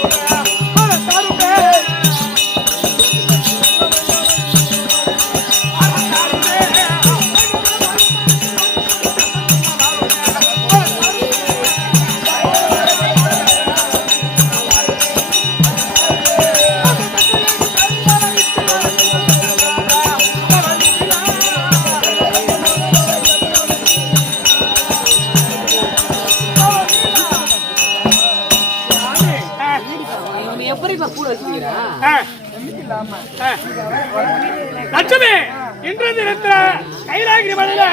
Bye. இன்றைய கைலாகிரி மலையில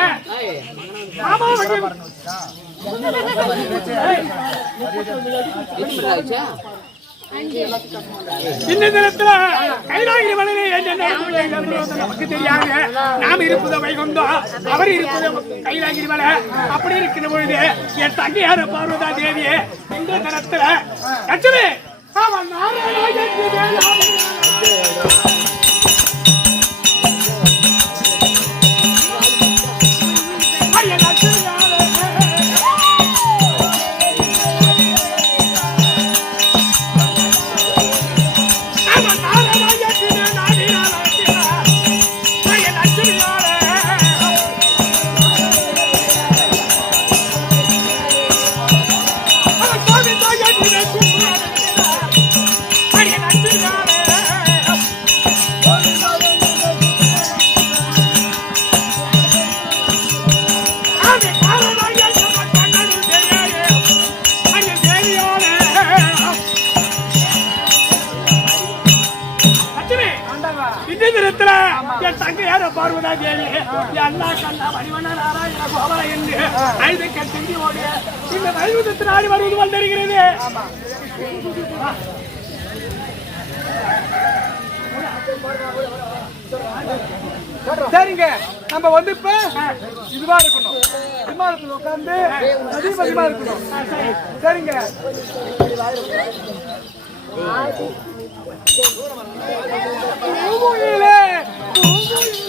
இன்னத்துல இந்த கைலாகிரி மலையில என்னென்ன நமக்கு தெரியாது. நாம் இருப்பது வைகுந்தம் அவர் இருப்பது கைலாகிரி மலை. அப்படி இருக்கிற பொழுது என் தங்கையார பார்வதா தேவி இந்த தினத்துல லட்சுமி அவன் நாராயண என் கண்ணா மணிவண்ண நாராயண கோபால என்று ஐந்து கட்டி ஓடிய இந்த ஆடி வருவது வந்திருக்கிறது சரிங்க நம்ம வந்து இப்ப இதுவா இருக்கணும். விமானத்துல உட்கார்ந்து அதிகமா இருக்கணும். சரிங்க. பூங்குயிலே, சாமி,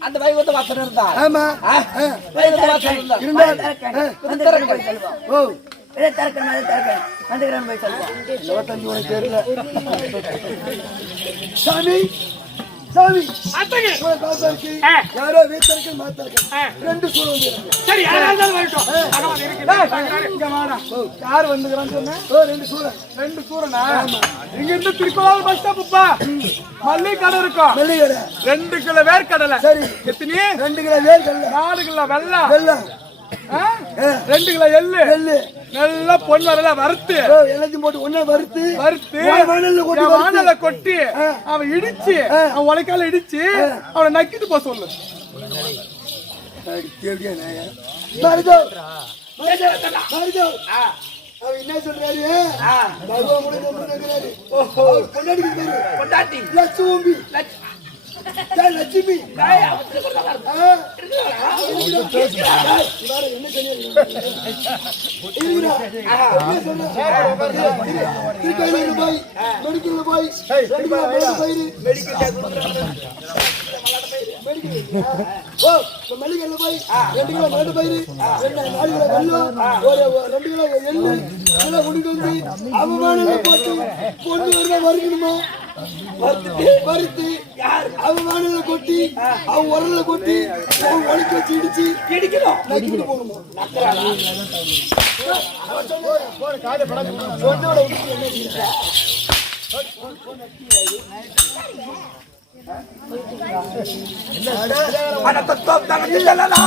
அந்த வைகுந்த வாசனை இருந்தா ஆமா வைகுந்த வாசனை இருந்தா இருந்தா திறக்க போய் சொல்லுவோம். ஓ வந்துக்கிறேன் போய் சொல்லுவோம் இருபத்தஞ்சு உனக்கு தெரியல சாமி சாமி இருக்கு. ஆ. யாரோ வீத்தருக்கு மாத்தருக்கு. ரெண்டு சூழல். சரி யாரா இருந்தாலும் வரட்டும் யார் வந்துக்கிறான்னு சொன்ன? ரெண்டு சூரன். ரெண்டு சூரனா? இங்க இருந்து திருக்கோவில் பஸ் ஸ்டாப்புப்பா. கடை இருக்கும். ரெண்டு கிலோ வேர்க்கடலை. எத்தனை? நாலு கிலோ வெல்லம். ஆ? ரெண்டு கிலோ எள்ளு. நல்லா பொன் வரல வறுத்து. வறுத்து. என் வாணல்ல கொட்டி அவன் இடிச்சு அவன் உலைக்கால இடிச்சு அவனை நக்கிட்டு போக சொல்லு. அவர் என்ன? சொல்றாரு? பொண்டாட்டி பொண்டாட்டி. லட்சுமி. லட்சுமி. சொல்றாரு? போய் போய் ரெண்டு கிலோ போய் ரெண்டு கிலோ மேடு ரெண்டு நாலு கிலோ ஒரு ரெண்டு கிலோ எள்ளு கொண்டு அவமானங்களை போட்டு பொண்ணு வருதா வறுக்கணுமா வறுத்து அவமானங்களை கொட்டி அவன் உரல்ல கொட்டி அவன் உழைக்க வச்சு இடிச்சு இடிக்கணும். நக்கிட்டு போகணுமா? சொன்னோட உடுப்பு என்ன செய்யுற? அட தத்தம் தனதில்லலா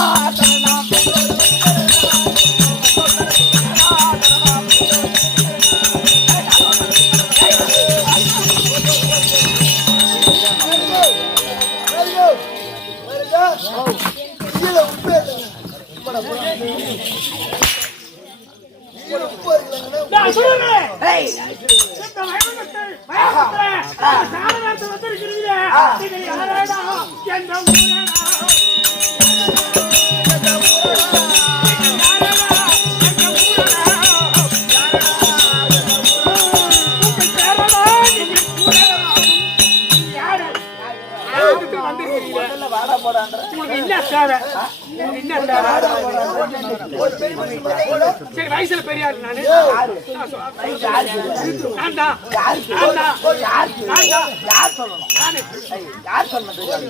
சொன்ன தெரியாது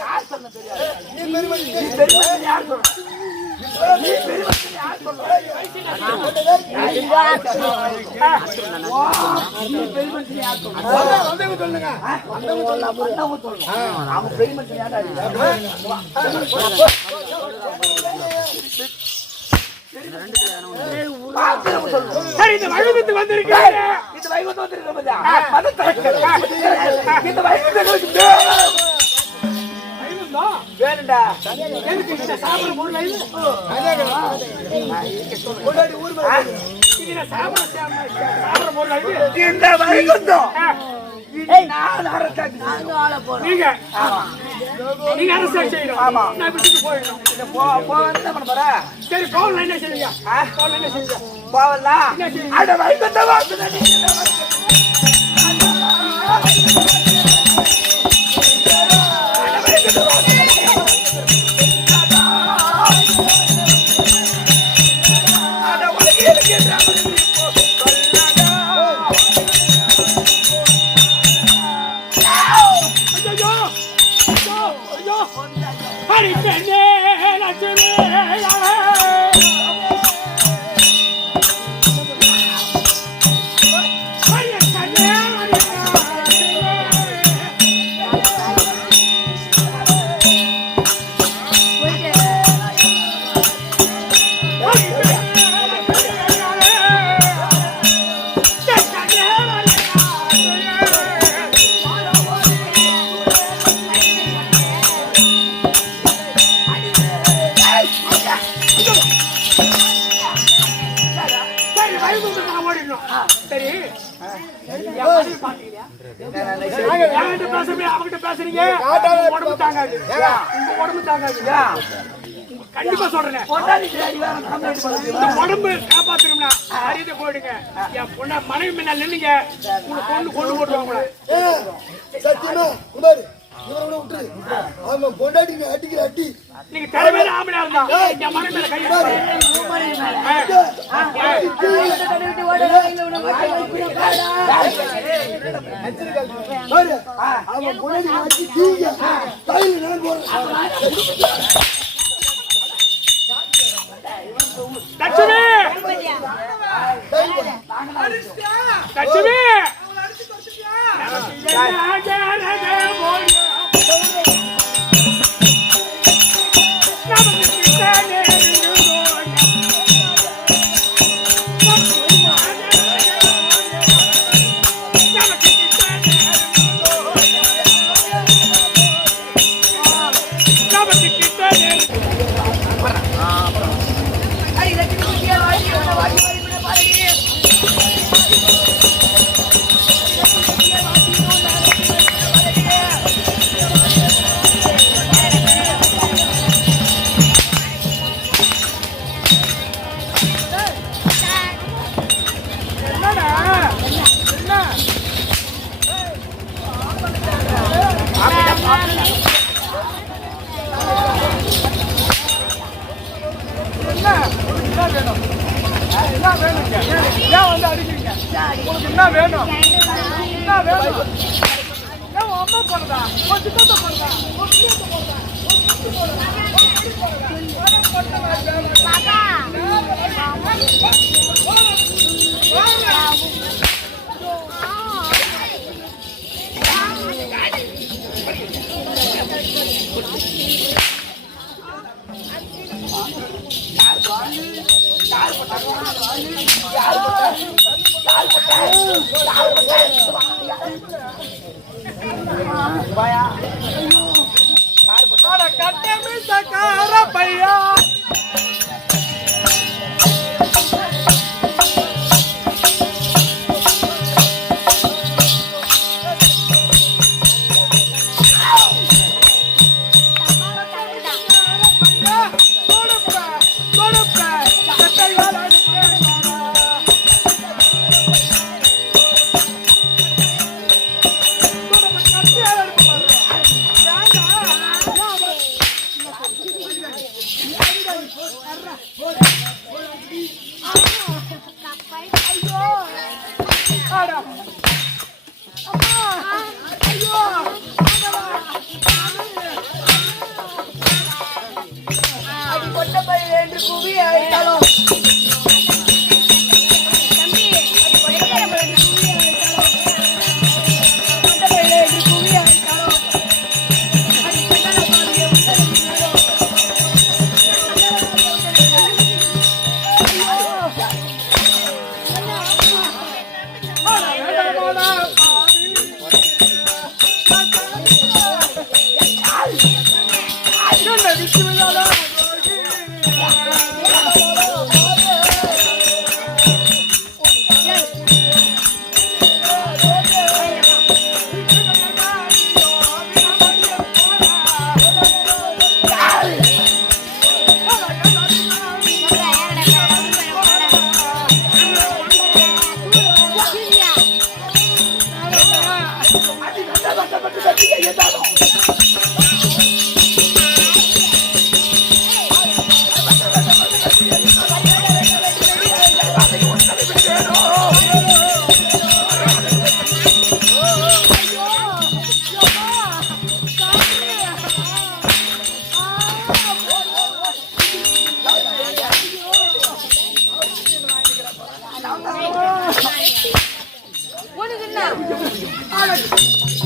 யார் சொன்ன தெரியாது நீ பெருமதி யார் சொன்ன நீ பெருமதி யார் சொல்லுங்க வந்தவங்க சரி இந்த வந்திருக்கீங்க. இந்த சாப்பிட. இதுல சாப்பிட? இந்த இது நான் அரசியல் செய்யணும். ஆமா. நான் விட்டுட்டு போயிடணும் சரி போகல என்ன செய்யுங்க போகல என்ன செய்யுங்க செய்யுங்க அட வைகுண்டம் வாசனை நான் சரி என் மனைவி பாத்தீங்களா? என்கிட்ட பேசுறீங்க, அவகிட்ட பேசுறீங்க. உடம்பு தாங்காது. உங்க உடம்பு தாங்காது. கண்டிப்பா சொல்றேன் இந்த உடம்பு காப்பாத்தணும்னா அரியதை போயிடுங்க என் பொண்ண மனைவி முன்னாடி நின்னுங்க உங்களை கொண்டு கொண்டு போட்டுருவாங்க உங்களை. சத்தியமா குமார் இவரை விட விட்டுரு ஆமா பொண்டாட்டி அடிக்கிற அடி நீங்க தலைமையில ஆம்பளையா இருந்தா என் மனைவி மேல கை வைப்பாரு. பாரு அவன் பொண்டாட்டி அடி தீங்க தையில் நான் போறேன் லட்சுமி லட்சுமி நமக்கு வேணும். என்ன வேணும். ஏன் உன் அம்மா போனதா உன் சித்தத்தை போனதா உன் சித்தத்தை போனதா அட கட்டமிட்டக்கார பையா Love you.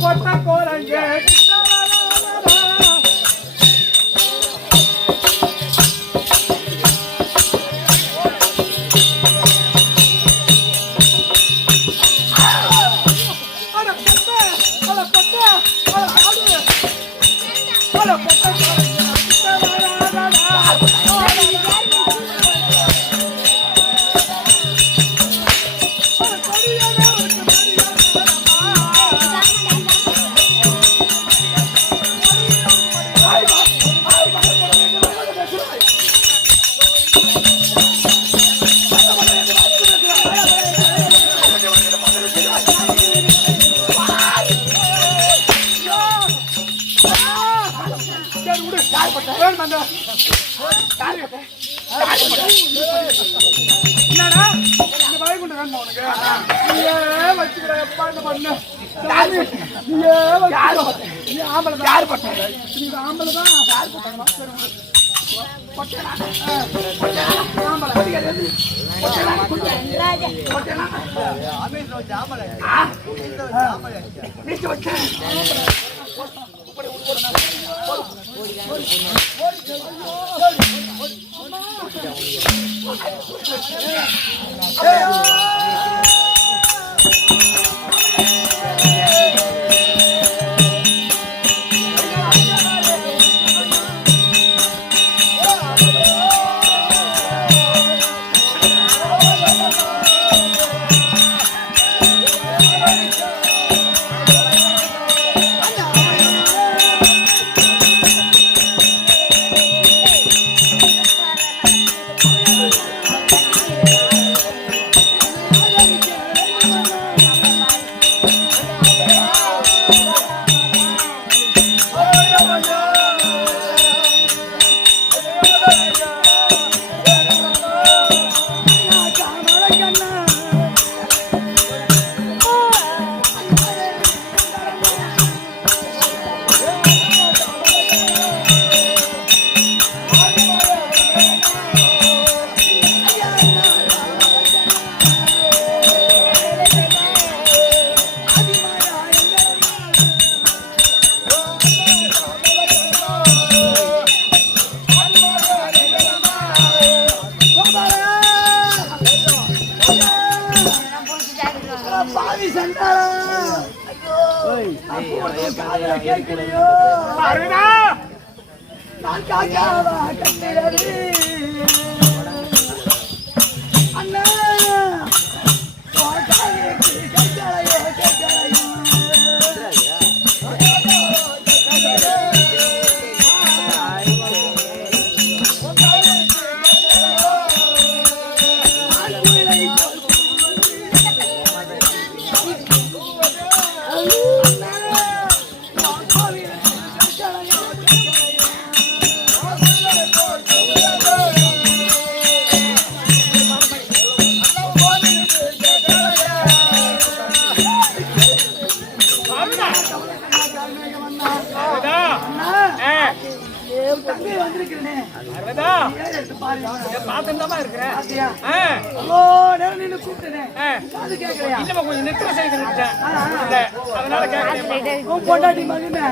கொட்ட கோரங்கே என்னடா இந்த பயகுண்ட வேணுமா உனக்கு நீயே வச்சுக்கிற எப்பா இந்த பண்ணு நீயே. நீ ஆம்பளை. யார் பட்டாங்க நீ ஆம்பளை தான் யார் போட்டாங்க ஆம்பளை. நீச்சு வச்சு கேட்கலையோ நான் காக்காவா கட்டிடது பார்த்துதாம்மா இருக்கிறேன் பாத்தியா ஆ, அவ்வளோ நேரம் நின்னு கூப்பிட்டேன். அது கேட்கலையா? இல்லம்மா கொஞ்சம் செய்து நிறுத்தேன் இல்ல அதனால கேட்கிறேன் உன் பொண்டாட்டி மகனே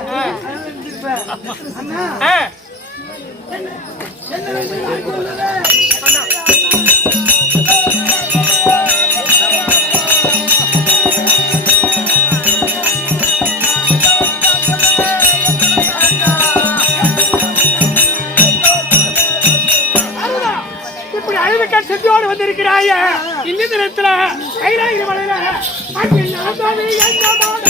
அண்ணா. ஆ, என்ன செஞ்சோடு இந்த தினத்துல ஐராயிரம் மலையில அங்கே நடந்தது என்ன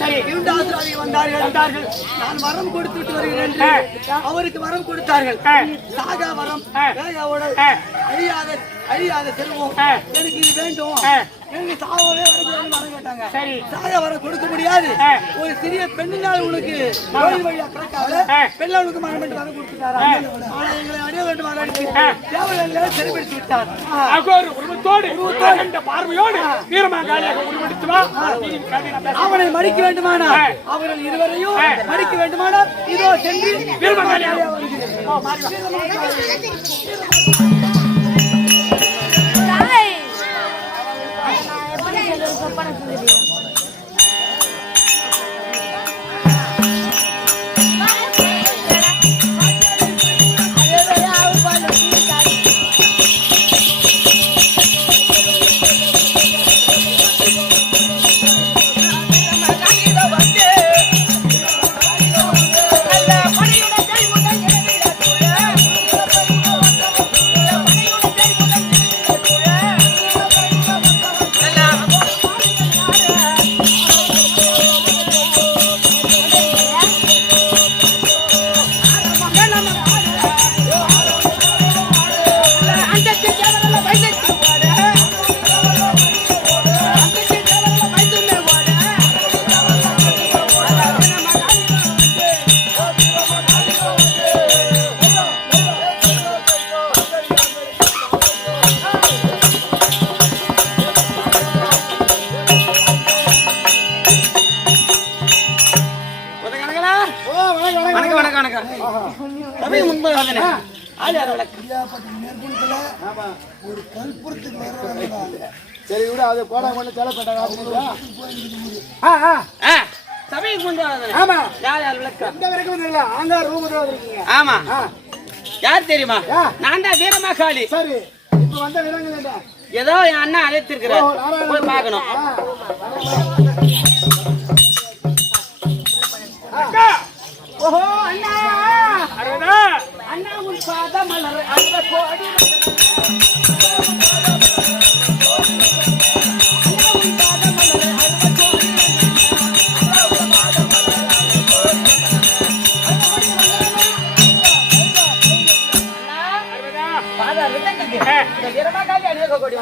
சரி. இரண்டு ஆசிரியர்கள் வந்தார்கள் வந்தார்கள். நான் வரம் கொடுத்து விட்டு வருகிறேன். அவருக்கு வரம் கொடுத்தார்கள். சாகா வரம். அழியாத அழியாத செல்வம். எனக்கு இது வேண்டும். எனக்கு சாகவே வரம் வரம் கேட்டாங்க சரி. சாகா வரம் கொடுக்க முடியாது. ஒரு சிறிய பெண்ணினால் உனக்கு கோயில் வழியா வரம் கொடுத்துட்டாரா ஆனா எங்களை அடைய வேண்டும். தேவையில்லை சிறைப்படுத்தி விட்டார் உருவத்தோடு கண்ட பார்வையோடு வீரமாகாளியாக உருவெடுத்து வா. அவனை மடிக்க வேண்டுமானால் ஆ. அவர்கள் இருவரையும் ஆ. மடிக்க வேண்டுமானால் இதோ சென்று வீரமாகாளியாக வருகிறேன் ஆமா. யார் தெரியுமா. நான் தான் வீரமாகாளி சரி. இப்ப வந்த விலங்குகள் என்ன? ஏதோ என் அண்ணன் அழைத்திருக்கிறார். போய் பார்க்கணும். ஓஹோ அண்ணா! அண்ணா உன் பாத மலர் அந்த கோடி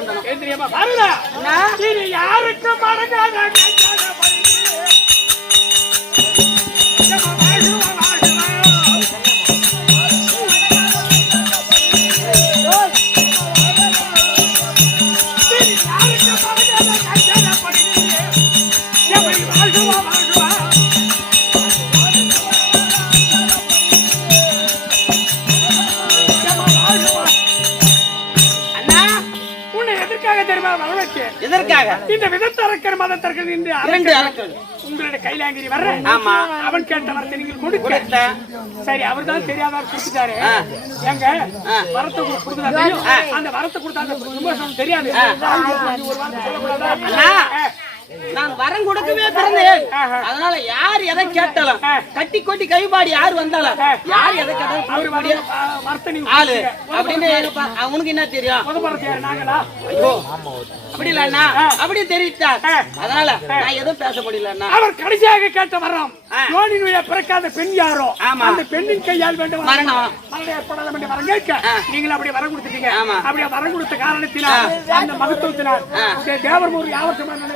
அநேக கோடி வந்தனம் ஏன் தெரியுமா பாருடா அண்ணா இது யாருக்கும் மறக்காத எதற்காக இந்த விதத்தரக்கர் மதத்தர்கள் என்று இரண்டு அரக்கர் அரக்கர்கள் உங்களுடைய கைலாங்கிரி வர்ற. ஆமா. அவன் கேட்ட வரத்தை நீங்கள் கொடுக்க. கொடுத்த. சரி அவர் தான் தெரியாதவர் கொடுத்துட்டாரு. எங்க வரத்தை கொடுத்தா தெரியும்? அந்த வரத்தை கொடுத்தா அந்த விமர்சனம் தெரியாது. நான் வரம் கொடுக்கவே பிறந்தேன். அதனால யார் எதை கேட்டாலும். கட்டி கொட்டி கைபாடி யார் வந்தாலும். யார் எதை கேட்டாலும் ஆளு. அப்படின்னு அவனுக்கு என்ன தெரியும்? ஐயோ. அப்படி இல்லண்ணா அப்படி தெரிவித்தார். அதனால நான் எதுவும் பேச முடியலண்ணா அவர் கடைசியாக கேட்ட வரம். யோனினுடைய பிறக்காத பெண் யாரோ? ஆமா. அந்த பெண்ணின் கையால் வேண்டும் மரணம். மரணம் ஏற்படாத வேண்டிய வரம் கேட்க. அப்படியே வரம் கொடுத்துட்டீங்க. அப்படியே வரம் கொடுத்த காரணத்தினால் அந்த மகத்துவத்தினால் தேவர் ஒரு யாவற்றமான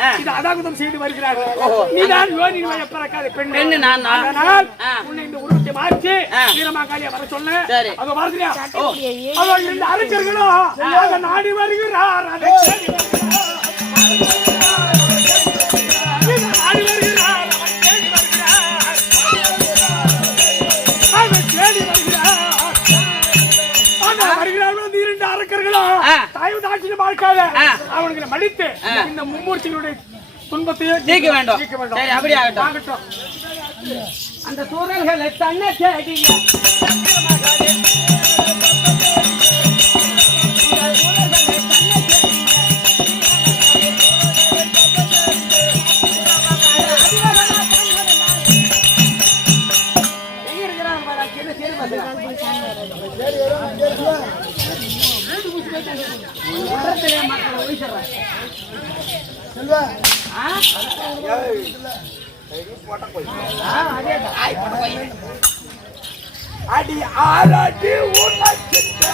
ஆ. இது அதாகுதம் செய்து வருகிறார்கள். நீதான் யோனினுடைய பிறக்காத பெண் பெண்ணு நான்? தான். அதனால். உன்னை இந்த உருவத்தை மாற்றி ஆ. வீரமாகாளியா வர சரி. அதோ வருதுயா அதோ இந்த அரசர்களும் நாடி வருகிறார். ஆ. தாய்வு தாட்சியம் பார்க்காத ஆ. அவனுங்களை மடித்து இந்த மும்மூர்த்திகளுடைய துன்பத்தையே தீர்க்க வேண்டும். சரி அப்படி ஆகட்டும் அந்த சூழல்களை தன்னை அடி ஆராட்டி உனக்கிட்ட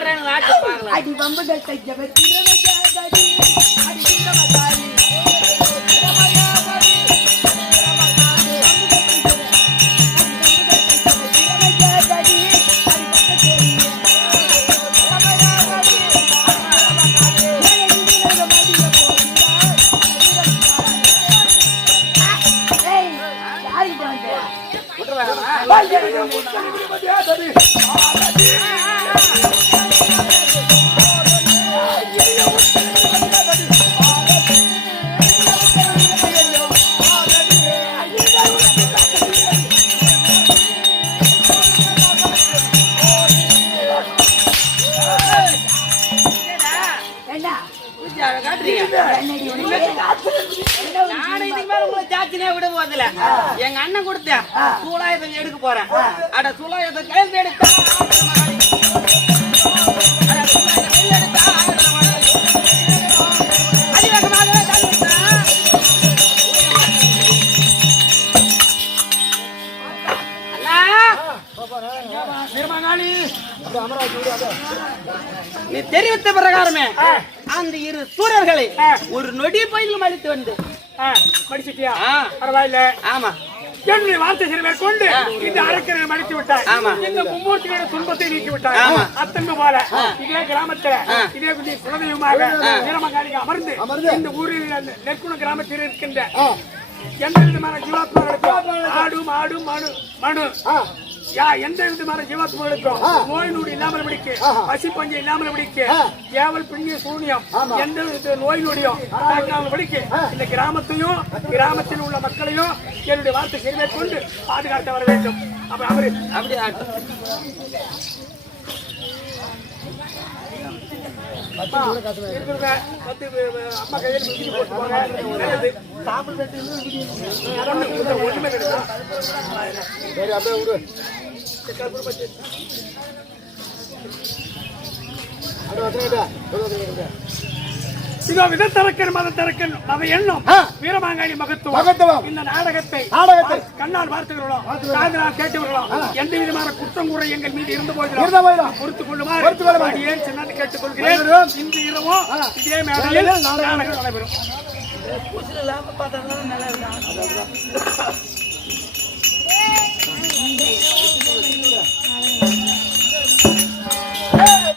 எம்மா நான் ஆடுறேன் ஆட்டு பார்க்கலாம் அடி வம்பு கைய வெற்றிடமே ஜாதடி அடி சூலாயுதம் எடுக்க போறேன். அட சூலாயுதம் கையில். அண்ணா, நிர்மங்காளி நீ தெரிவித்த பிரகாரமே அந்த இரு சூரர்களை ஒரு நொடி பயிலும் அழித்து வந்து. படிச்சிட்டியா. பரவாயில்ல. ஆமா. என்னுடைய வார்த்தை சிறுமை கொண்டு இந்த அரக்கரை மடித்து விட்டாய் ஆமா. இந்த மும்மூர்த்தியோட துன்பத்தை நீக்கி விட்டாய் ஆமா. அத்தன்மை போல. இதே கிராமத்துல இதே குலதெய்வமாக வீரமங்காளிக்கு அமர்ந்து இந்த ஊரில் நெற்குண கிராமத்தில் இருக்கின்ற எந்த விதமான ஜீவாத்மாக்களுக்கும் ஆடு மாடு மனு மனு. யா எந்த விதமான ஜீவாத்மாக்களுக்கும் நோய் நொடி இல்லாமல் பிடிக்க பசி பஞ்சம் இல்லாமல் பிடிக்க ஏவல் பிணிய சூனியம் எந்த வித நோய் நொடியும் தாக்காமல் பிடிக்க இந்த கிராமத்தையும் கிராமத்தில் உள்ள மக்களையும் என்னுடைய வார்த்தை செய்வதை கொண்டு பாதுகாத்து வர வேண்டும். அப்ப அவரு அப்படி ஆட்டும் அம்மா, இருக்கிறத வந்து வி- வி- அம்மா கையில் போட்டு போங்க. நல்லது. இதோ விதத்தரக்கன் மதத்தரக்கன் அவ எண்ணம் வீரமாங்காளி மகத்துவம். மகத்துவம். இந்த நாடகத்தை நாடகத்தை. கண்ணால் பார்த்துகிறோம் காதலால் கேட்டுகிறோம் எந்த விதமான குற்றம் கூற எங்கள் மீது இருந்த போதிலும் பொறுத்துக் கொள்ளுமாறு பொறுத்துக் கொள்ளுமாறு ஏன் சின்னது கேட்டுக்கொள்கிறேன். இன்று இரவோ இதே மேடையில் நாடகம் நடைபெறும். நல்லா